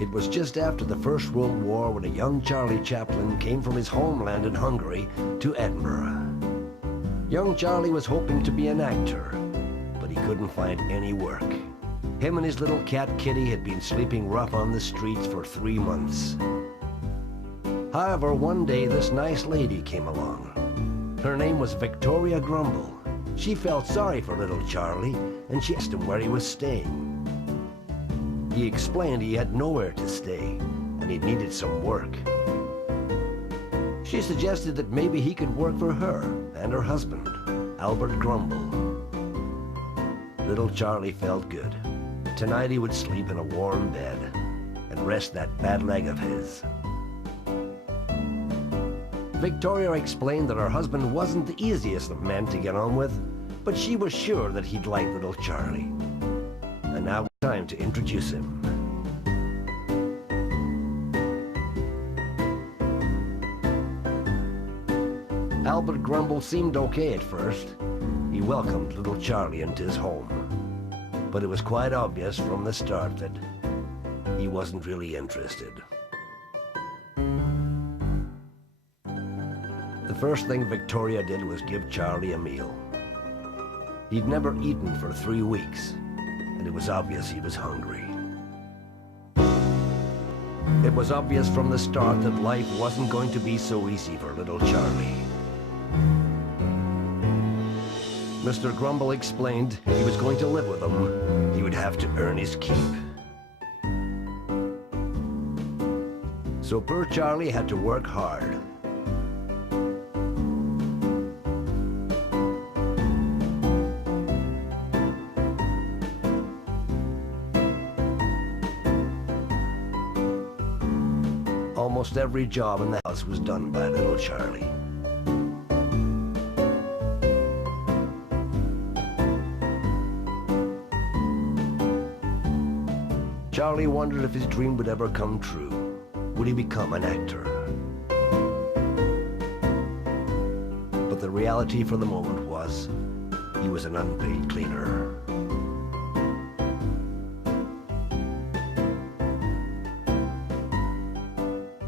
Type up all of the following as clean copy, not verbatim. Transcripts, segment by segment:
It was just after the First World War when a young Charlie Chaplin came from his homeland in Hungary to Edinburgh. Young Charlie was hoping to be an actor, but he couldn't find any work. Him and his little cat Kitty had been sleeping rough on the streets for 3 months. However, one day this nice lady came along. Her name was Victoria Grumble. She felt sorry for little Charlie, and she asked him where he was staying. He explained he had nowhere to stay, and he needed some work. She suggested that maybe he could work for her and her husband, Albert Grumble. Little Charlie felt good. Tonight he would sleep in a warm bed and rest that bad leg of his. Victoria explained that her husband wasn't the easiest of men to get on with, but she was sure that he'd like little Charlie. And now it's time to introduce him. Albert Grumble seemed okay at first. He welcomed little Charlie into his home. But it was quite obvious from the start that he wasn't really interested. The first thing Victoria did was give Charlie a meal. He'd never eaten for 3 weeks, and it was obvious he was hungry. It was obvious from the start that life wasn't going to be so easy for little Charlie. Mr. Grumble explained if he was going to live with him, he would have to earn his keep. So poor Charlie had to work hard. Almost every job in the house was done by little Charlie. Charlie wondered if his dream would ever come true. Would he become an actor? But the reality for the moment was, he was an unpaid cleaner.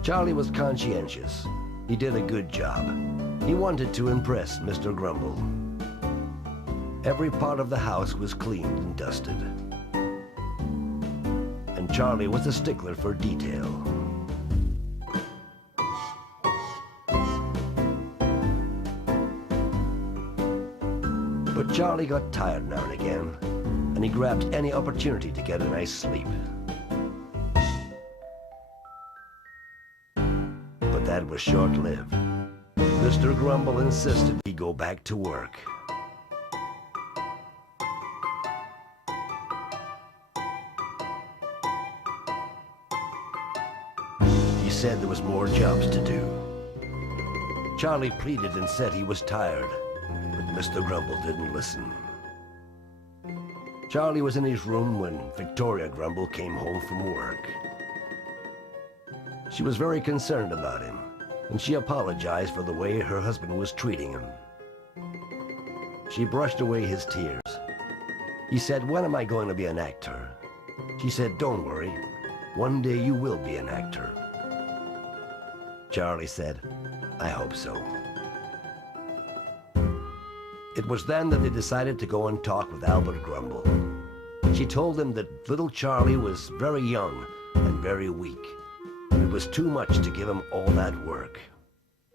Charlie was conscientious. He did a good job. He wanted to impress Mr. Grumble. Every part of the house was cleaned and dusted. And Charlie was a stickler for detail. But Charlie got tired now and again, and he grabbed any opportunity to get a nice sleep. But that was short-lived. Mr. Grumble insisted he go back to work. He said there was more jobs to do. Charlie pleaded and said he was tired, but Mr. Grumble didn't listen. Charlie was in his room when Victoria Grumble came home from work. She was very concerned about him, and she apologized for the way her husband was treating him. She brushed away his tears. He said, "When am I going to be an actor?" She said, "Don't worry. One day you will be an actor." Charlie said, "I hope so." It was then that they decided to go and talk with Albert Grumble. She told him that little Charlie was very young and very weak. It was too much to give him all that work.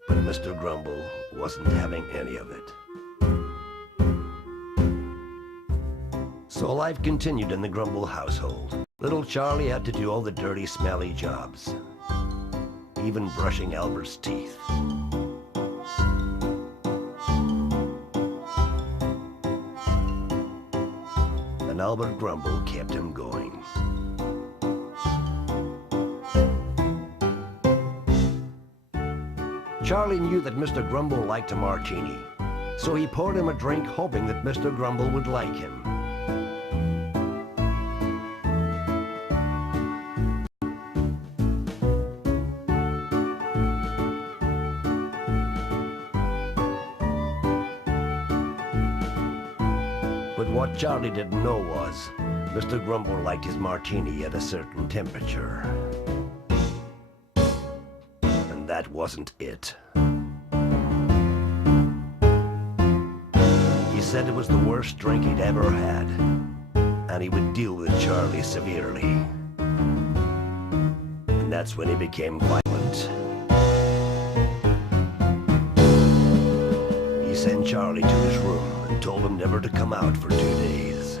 But Mr. Grumble wasn't having any of it. So life continued in the Grumble household. Little Charlie had to do all the dirty, smelly jobs, even brushing Albert's teeth. And Albert Grumble kept him going. Charlie knew that Mr. Grumble liked a martini, so he poured him a drink hoping that Mr. Grumble would like him. But what Charlie didn't know was, Mr. Grumble liked his martini at a certain temperature. that wasn't it. He said it was the worst drink he'd ever had, and he would deal with Charlie severely. And that's when he became violent. He sent Charlie to his room and told him never to come out for 2 days.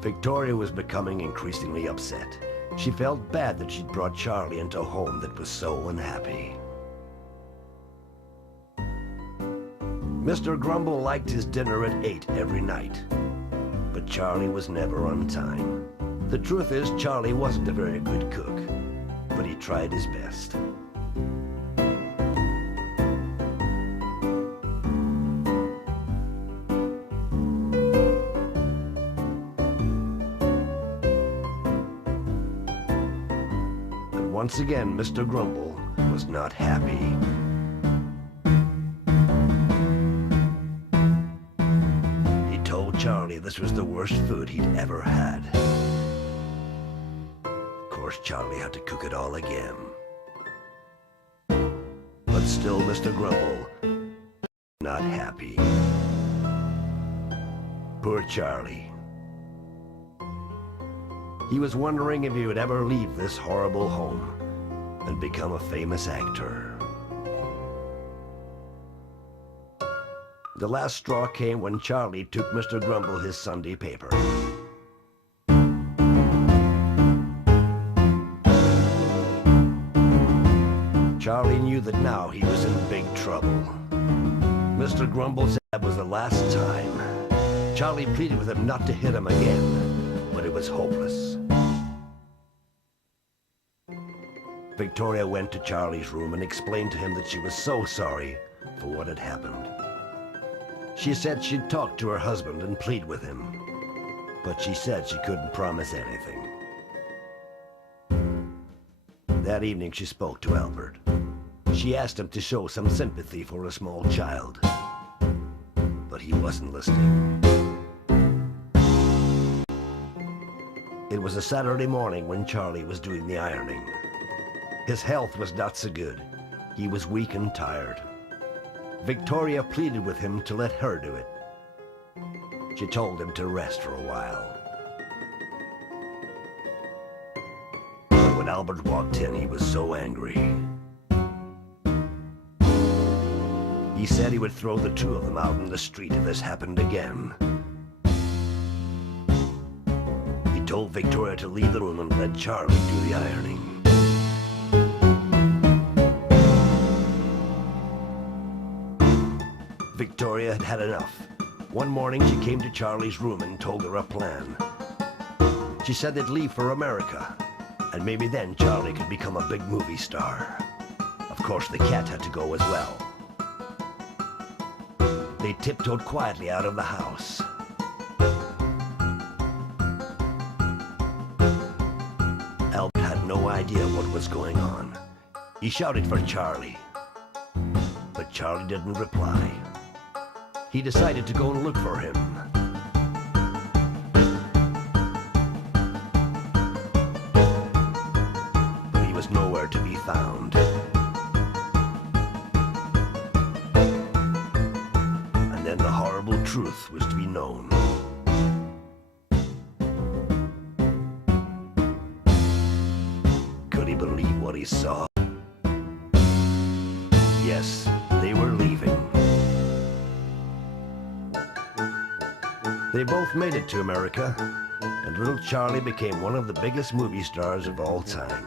Victoria was becoming increasingly upset. She felt bad that she'd brought Charlie into a home that was so unhappy. Mr. Grumble liked his dinner at 8 every night, but Charlie was never on time. The truth is, Charlie wasn't a very good cook, but he tried his best. And once again, Mr. Grumble was not happy. Charlie this was the worst food he'd ever had. Of course, Charlie had to cook it all again. But still, Mr. Grumble, not happy. Poor Charlie. He was wondering if he would ever leave this horrible home and become a famous actor. The last straw came when Charlie took Mr. Grumble his Sunday paper. Charlie knew that now he was in big trouble. Mr. Grumble said that was the last time. Charlie pleaded with him not to hit him again, but it was hopeless. Victoria went to Charlie's room and explained to him that she was so sorry for what had happened. She said she'd talk to her husband and plead with him, but she said she couldn't promise anything. That evening she spoke to Albert. She asked him to show some sympathy for a small child, but he wasn't listening. It was a Saturday morning when Charlie was doing the ironing. His health was not so good. He was weak and tired. Victoria pleaded with him to let her do it. She told him to rest for a while. But when Albert walked in, he was so angry. He said he would throw the two of them out in the street if this happened again. He told Victoria to leave the room and let Charlie do the ironing. Victoria had had enough. One morning she came to Charlie's room and told her a plan. She said they'd leave for America, and maybe then Charlie could become a big movie star. Of course, the cat had to go as well. They tiptoed quietly out of the house. Albert had no idea what was going on. He shouted for Charlie, but Charlie didn't reply. He decided to go and look for him. But he was nowhere to be found. And then the horrible truth was to be known. Could he believe what he saw? Yes, they were leaving. They both made it to America, and little Charlie became one of the biggest movie stars of all time,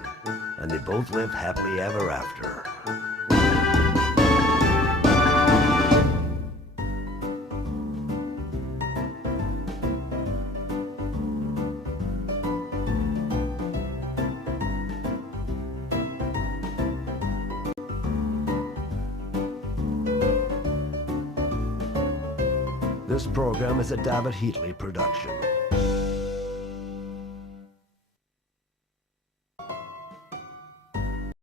and they both lived happily ever after. This program is a Dávid Heatlie production.